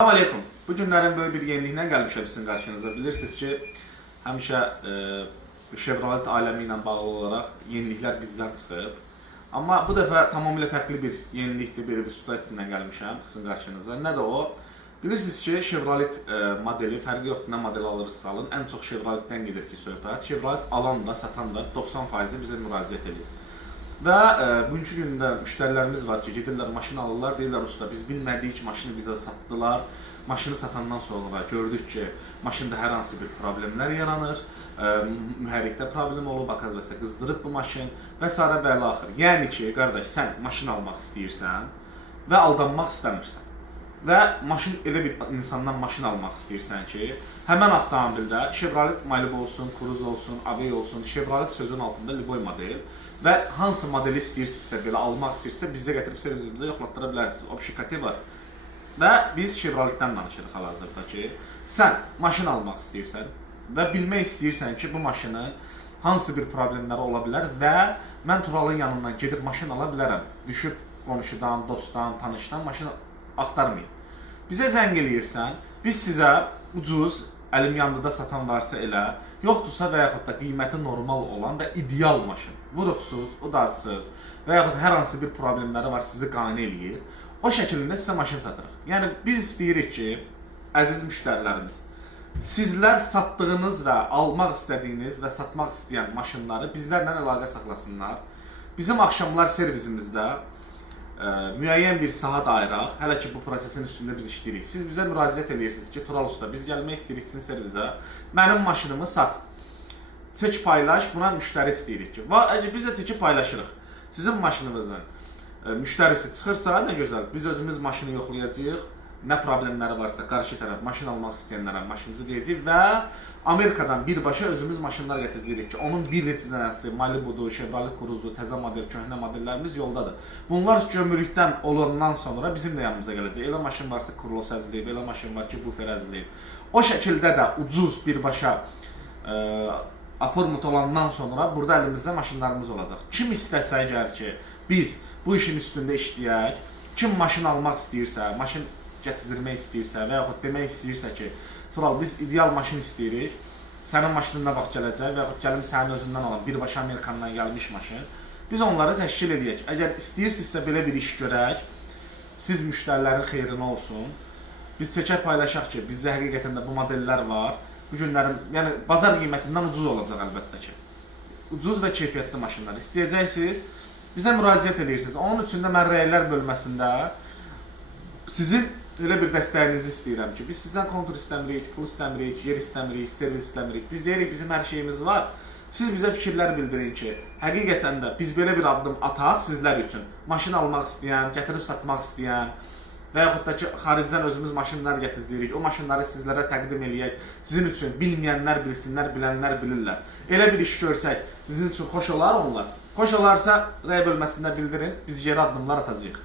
Salam aleykum. Bu günlərin böyle bir yeniliklə gəlmişəm sizin qarşınıza. Bilirsiniz ki, həmişə Chevrolet aləmi ilə bağlı olaraq yeniliklər bizdən çıxıb. Amma bu dəfə tamamilə fərqli bir yenilikdir, belə bir situasiya ilə gəlmişəm sizin qarşınıza. Nə də o? Bilirsiniz ki, Chevrolet modeli, fərqi yoxdur, nə model alırsa alın, ən çox Chevroletdən gedir ki söhbət. Chevrolet alan da, satan da 90% bizə müraciət edir. Və bugünkü gündə müştərilərimiz var ki, gedirlər maşın alırlar, deyirlər usta, biz bilmədiyik maşını bizə satdılar. Maşını satandan sonra gördük ki, maşında hər hansı bir problemlər yaranır, mühərrikdə problem olub, akazvəsə qızdırıb bu maşın və s. və axır. Yəni ki, qardaş, sən maşın almaq istəyirsən və aldanmaq istəmirsən. Və maşın elə bir insandan maşın almaq istəyirsən ki, həmən avtomobildə Chevrolet Malibu olsun, Cruze olsun, Aveo olsun, Chevrolet sözün altında Liboy model və hansı modeli istəyirsinizsə, belə almaq istəyirsə, bizə gətirib servisimizə yoxlatdıra bilərsiniz. Opşikati var. Və biz Chevroletdən danışırıq hal-hazırda ki, sən maşın almaq istəyirsən və bilmək istəyirsən ki, bu maşının hansı bir problemləri ola bilər və mən Turalın yanından gedib maşın ala bilərəm. Düşüb qonşudan, dostdan, tanışdan maşın axtarmayın. Bizə zəng eləyirsən, biz sizə ucuz, əlim yandıda satan varsa elə, yoxdursa və yaxud da qiyməti normal olan və ideal maşın, vuruqsuz, udarsız və yaxud hər hansı bir problemləri var, sizi qane eləyir, o şəkildə sizə maşın satırıq. Yəni, biz istəyirik ki, əziz müştərilərimiz, sizlər satdığınız və almaq istədiyiniz və satmaq istəyən maşınları bizlərlə əlaqə saxlasınlar. Bizim axşamlar servisimizdə müəyyən bir saat ayıraq, hələ ki bu prosesin üstündə biz işləyirik. Siz bizə müraciət edirsiniz ki, Tural usta, biz gəlmək istəyirik sizin servisə, mənim maşınımı sat. Çək paylaş, buna müştəri istəyirik ki, biz də çəkib paylaşırıq. Sizin maşınınızın müştərisi çıxırsa, nə gözəl, biz özümüz maşını yoxlayacağıq, nə problemləri varsa, qarşı tərəf maşın almaq istəyənlərə maşınımızı deyəcəyik və Amerikadan birbaşa özümüz maşınlar gətirəcəyik ki, onun bir neçə dənəsi Malibu'dur, Chevrolet Cruze'dur, təzə model, köhnə modellərimiz yoldadır. Bunlar gömrükdən olandan sonra bizim də yanımıza gələcək. Elə maşın varsa Kurlos əzləyib, elə maşın var ki, bufer əzləyib. O şəkildə də ucuz birbaşa aformut olandan sonra burada əlimizdə maşınlarımız olacaq. Kim istəsə əgər ki, biz bu işin üstündə işləyək, kim maşın almaq istəyirsə, maşın gətirmək istəyirsə və yaxud demək istəyirsə ki, Tural, biz ideal maşın istəyirik, sənin maşınına vaxt gələcək və yaxud gəlim sənin özündən alan birbaşa Amerikandan gəlmiş maşın, biz onları təşkil edək. Əgər istəyirsinizsə belə bir iş görək, siz müştərilərin xeyrinə olsun, biz çəkək paylaşaq ki, bizdə həqiqətən də bu modellər var, bu günlərin, yəni bazar qiymətindən ucuz olacaq əlbəttə ki, ucuz və keyfiyyətli maşınlar istəyəcəksiniz, bizə müraciət edirsiniz. Onun üçün də mən rəylər bölməsində sizin elə bir dəstəyinizi istəyirəm ki, biz sizdən kontur istəmirik, pul istəmirik, yer istəmirik, servis istəmirik. Biz deyirik, bizim hər şeyimiz var. Siz bizə fikirlər bildirin ki, həqiqətən də biz belə bir addım ataq sizlər üçün. Maşın almaq istəyən, gətirib satmaq istəyən və yaxud da ki, xaricdən özümüz maşınlar gətirdirik. O maşınları sizlərə təqdim eləyək. Sizin üçün bilməyənlər bilsinlər, bilənlər bilirlər. Elə bir iş görsək, sizin üçün xoş olar onlar. Xoş olarsa, rəy bölməsində bildirin, biz yerə addımlar atacağıq.